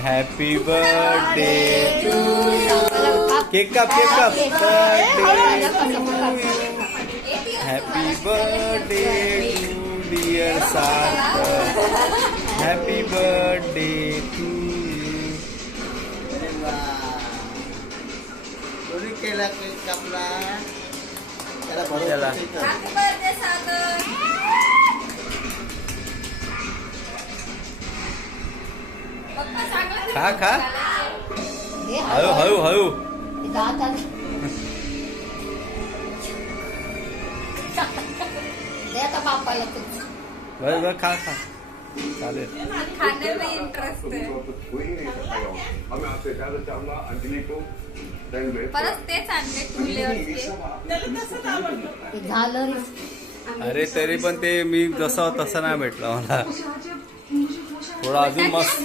happy birthday to cake काप happy birthday to dear Sarthak happy birthday to कोणी केला cake कापला त्याला त्याला खा खा हळू हळू हळू बस बस खा खा चालेल खाने में इंटरेस्ट है हमें आपसे ज्यादा चावला अंजलि को परत तेच आणले टू झालं अरे तरी पण ते मी जसं तसं नाही भेटलं मला थोडा अजून मस्त